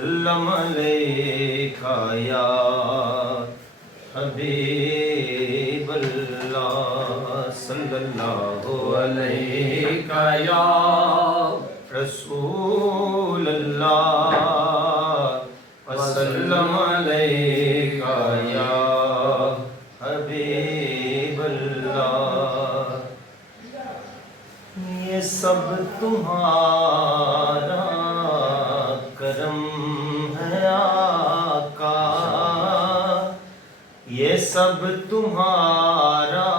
وسلم علیکہ یا حبیب اللہ صلی اللہ علیکہ یا رسول اللہ وسلم علیکہ یا حبیب اللہ۔ یہ سب تمہارا کرم ہے آقا، یہ سب تمہارا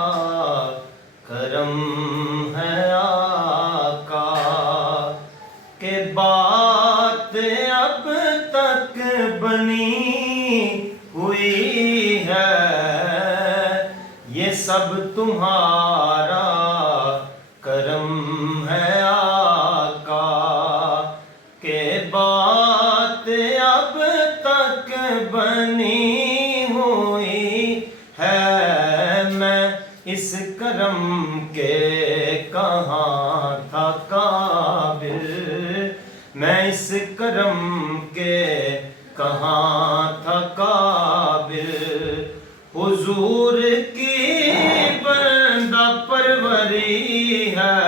کرم ہے آقا، کہ بات اب تک بنی ہوئی ہے، یہ سب تمہارا کرم ہے آقا، کہ بات اب تک بنی ہوئی ہے۔ میں اس کرم کے کہاں تھا قابل، میں اس کرم کے کہاں تھا قابل، حضور کی بندہ پروری ہے،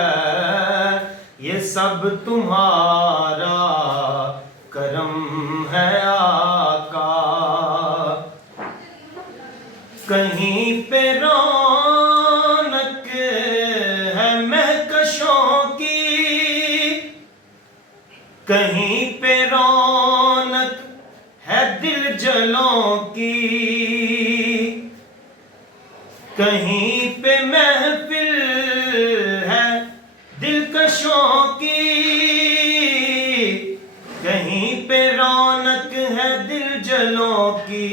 یہ سب تمہارا کرم ہے آقا۔ کہیں پہ رونق ہے مہکشوں کی، کہیں پہ رونق ہے دل جلوں کی، کہیں پہ محفل ہے دلکشوں کی، کہیں پہ رونق ہے دل جلوں کی۔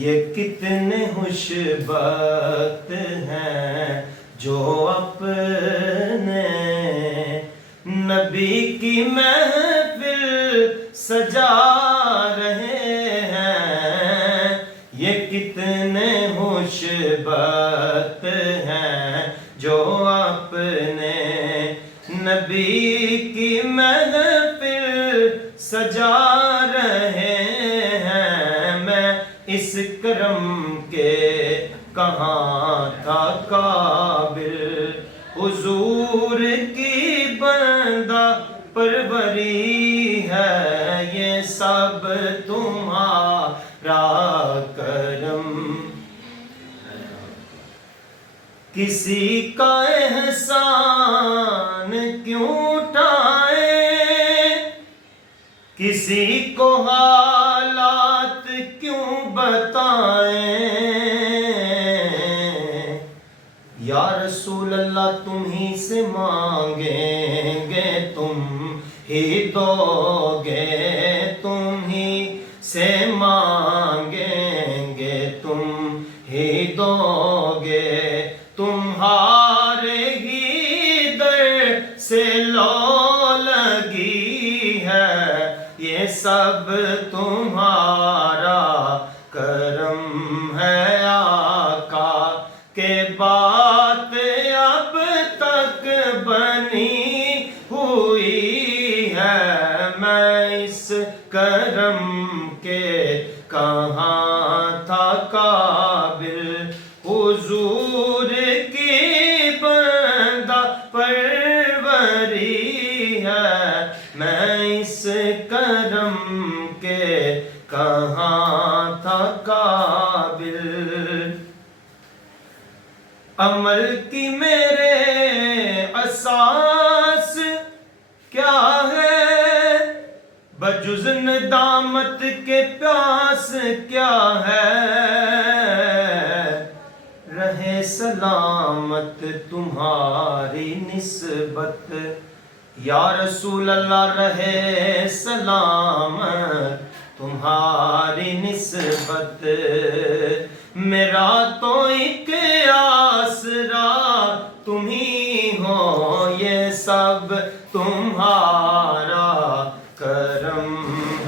یہ کتنے خوش بخت ہیں جو اپنے نبی کی محفل سجا رہے ہیں، یہ کتنے خوش بخت ہیں جو اپنے نبی کی محفل سجا رہے ہیں۔ میں اس کرم کے کہاں تھا قابل، حضور کی بندہ پروری ہے، یہ سب تمہارا کرم۔ کسی کا احسان کیوں اٹھائیں، کسی کو حالات کیوں بتائیں، یا رسول اللہ تم ہی سے مانگیں گے تم ہی دو گے، تم ہی سے مانگیں گے تم ہی دو گے، تمہارے ہی در سے لو لگی ہے، یہ سب تمہارا کرم ہے آقا، کہ بات اب تک بنی ہوئی ہے۔ میں اس کرم کے کہاں تھا قابل، حضور کی بندہ پروری ہے، میں اس کرم کے کہاں تھا قابل۔ عمل کی میرے اساس کیا ہے، بجز ندامت کے پیاس کیا ہے، رہے سلامت تمہاری نسبت، یا رسول اللہ رہے سلامت تمہاری نسبت، میرا تو ایک آسرا تم ہی ہو، یہ سب تمہارا کرم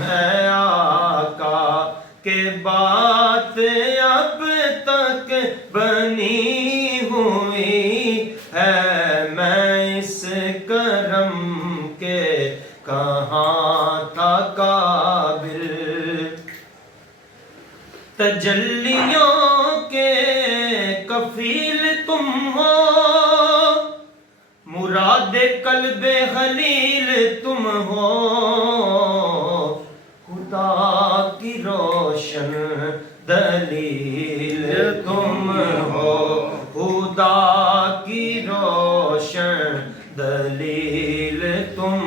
ہے آقا، کہ بات اب تک بنی ہوئی ہے، میں اس کرم کے کہاں تھا قابل، تجلیوں کے کفیل تم ہو، مراد قلب خلیل تم ہو، خدا کی روشن دلیل تم ہو، خدا کی روشن دلیل تم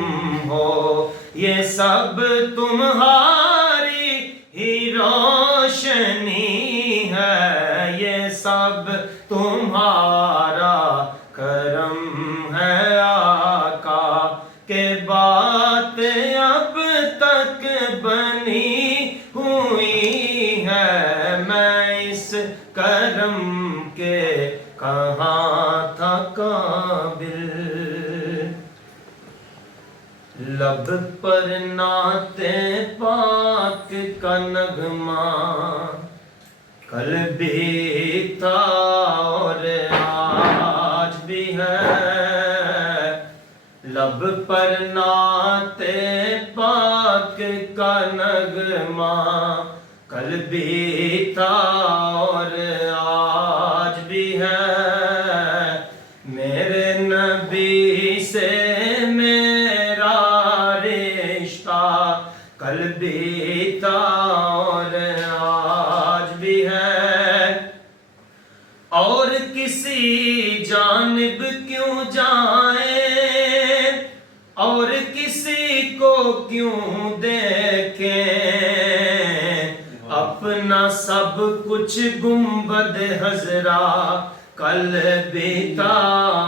ہو، یہ سب تمہاری ہی روشنی ہے، یہ سب تمہارا کرم ہے آقا، کہ بات اب تک بنی ہوئی ہے، میں اس کرم کے کہاں تھا قابل۔ لب پر نعت پاک کا نغمہ کل بھی تھا اور آج بھی ہے، لب پر نعت پاک کا نغمہ کل بھی تھا اور آج بھی ہے، میرے نبی سے میرا رشتہ کل بھی تھا اور آج بھی ہے، اور کسی جانب کیوں جائیں اور کسی کو کیوں دیکھیں، اپنا سب کچھ گنبد خضرا کل بھی تھا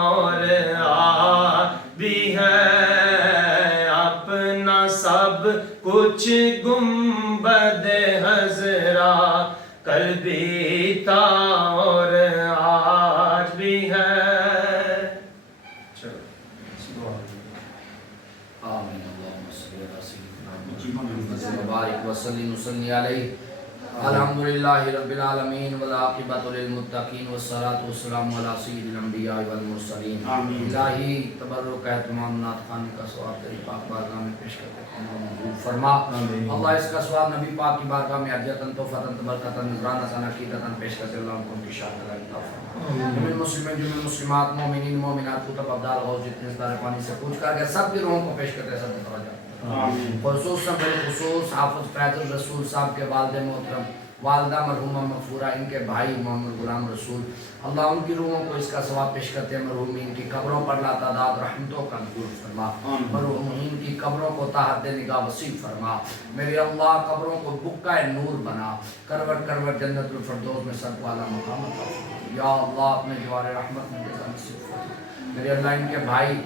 اور آج بھی ہے، اپنا سب کچھ گنبد خضرا کل بھی تھا اور آج بھی ہے۔ آمین اللہم صلی علی سیدنا محمد وبارک وسلم وصلی علیہ۔ الحمدللہ رب العالمین والعاقبۃ للمتقین والصلاۃ والسلام علی سید الانبیاء والمرسلین۔ الہی تبرک ہے تمام نعت خوانی کا ثواب تیری پاک بارگاہ میں پیش کرتے ہیں، منظور فرما۔ اللہ اس کا ثواب نبی پاک کی بارگاہ میں اجرتاً تحفتاً تبرکتاً نذرانہ ثنا عقیدتاً پیش کرتے اللہ ان کو ان کی شان عطا فرما۔ جميع مسلمین جميع مسلمات مومنین مومنات کتب ابدال غوث جتنے ستارے پانی سے پوچھ کر کے سب کی روحوں کو پیش کرتے ہیں، سب کی توجہ خصوصاً بالخصوص حافظ فیض الرسول صاحب کے والد محترم والدہ مرحومہ مغفورہ، ان کے بھائی محمد غلام رسول، اللہ ان کی روحوں کو اس کا ثواب پیش کرتے ہیں، مرحومین کی قبروں پر لاتعداد رحمتوں کا نزول فرما، مرحومین کی قبروں کو تحت نگاہ وسیع فرما، میرے اللہ قبروں کو بقع نور بنا، کروٹ کروٹ جنت الفردوس میں سب والا مقام عطا فرما، یا اللہ اپنے جوار رحمت میں جزا نصیب فرما، میرے اللہ ان کے بھائی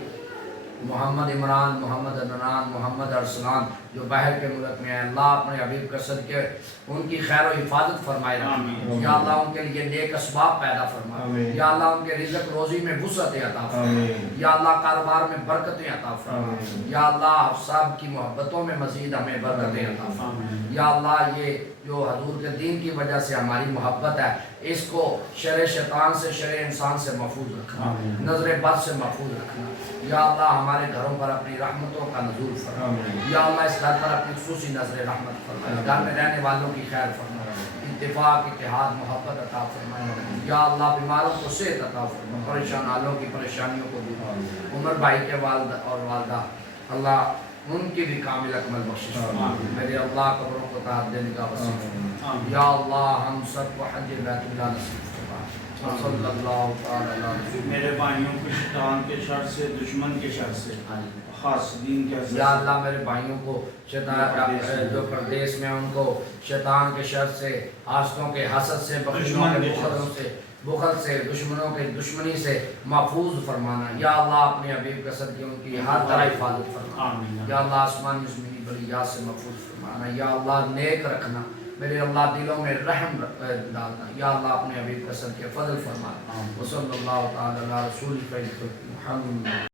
محمد عمران، محمد عدنان، محمد ارسلان جو باہر کے ملک میں ہیں، اللہ اپنے حبیب کا صدقے ان کی خیر و حفاظت فرمائے، یا اللہ ان کے لیے نیک اسباب پیدا فرما، یا اللہ ان کے رزق روزی میں وسعت عطا فرما، یا اللہ کاروبار میں برکتیں عطا فرما، یا اللہ صاحب کی محبتوں میں مزید ہمیں برکتیں عطا فرما، یا اللہ یہ جو حضور کے دین کی وجہ سے ہماری محبت ہے اس کو شر شیطان سے شر انسان سے محفوظ رکھنا، نظر بد سے محفوظ رکھنا، یا اللہ ہمارے گھروں پر اپنی رحمتوں کا نزول فرما، یا اللہ اس گھر پر اپنی خصوصی نظر رحمت فرما، گھر میں رہنے والوں کی خیر فرما، اتفاق اتحاد محبت عطا فرما، یا اللہ بیماروں کو صحت عطا فرما، پریشان حالوں کی پریشانیوں کو دور فرما، عمر بھائی کے والد اور والدہ اللہ ان کی بھی کامل اکمل بخشش فرما، میرے اللہ قبروں کو تحت نگاہ وسیع فرما، یا اللہ ہم سب کو حج بیت اللہ نصیب فرما، صلی اللہ تعالی علیہ وسلم۔ میرے بھائیوں کو شیطان کے شر سے، دشمن کے شر سے، خاص دین کے حضرت، یا اللہ میرے بھائیوں کو شیطان جو پردیس میں ان کو شیطان کے شر سے، حاسدوں کے حسد سے، بخشوں کے بخل سے، دشمنوں کے دشمنی سے محفوظ فرمانا، یا اللہ اپنے حبیب کا صدقے ان کی ہر طرح حفاظت فرمانا، یا اللہ آسمانی زمینی بلیات سے محفوظ فرمانا، یا اللہ نیک رکھنا، میرے اللہ دلوں میں رحم ڈالنا، یا اللہ اپنے حبیب کا صدقے فضل فرمانا، وصلی اللہ تعالی علی رسول محمد۔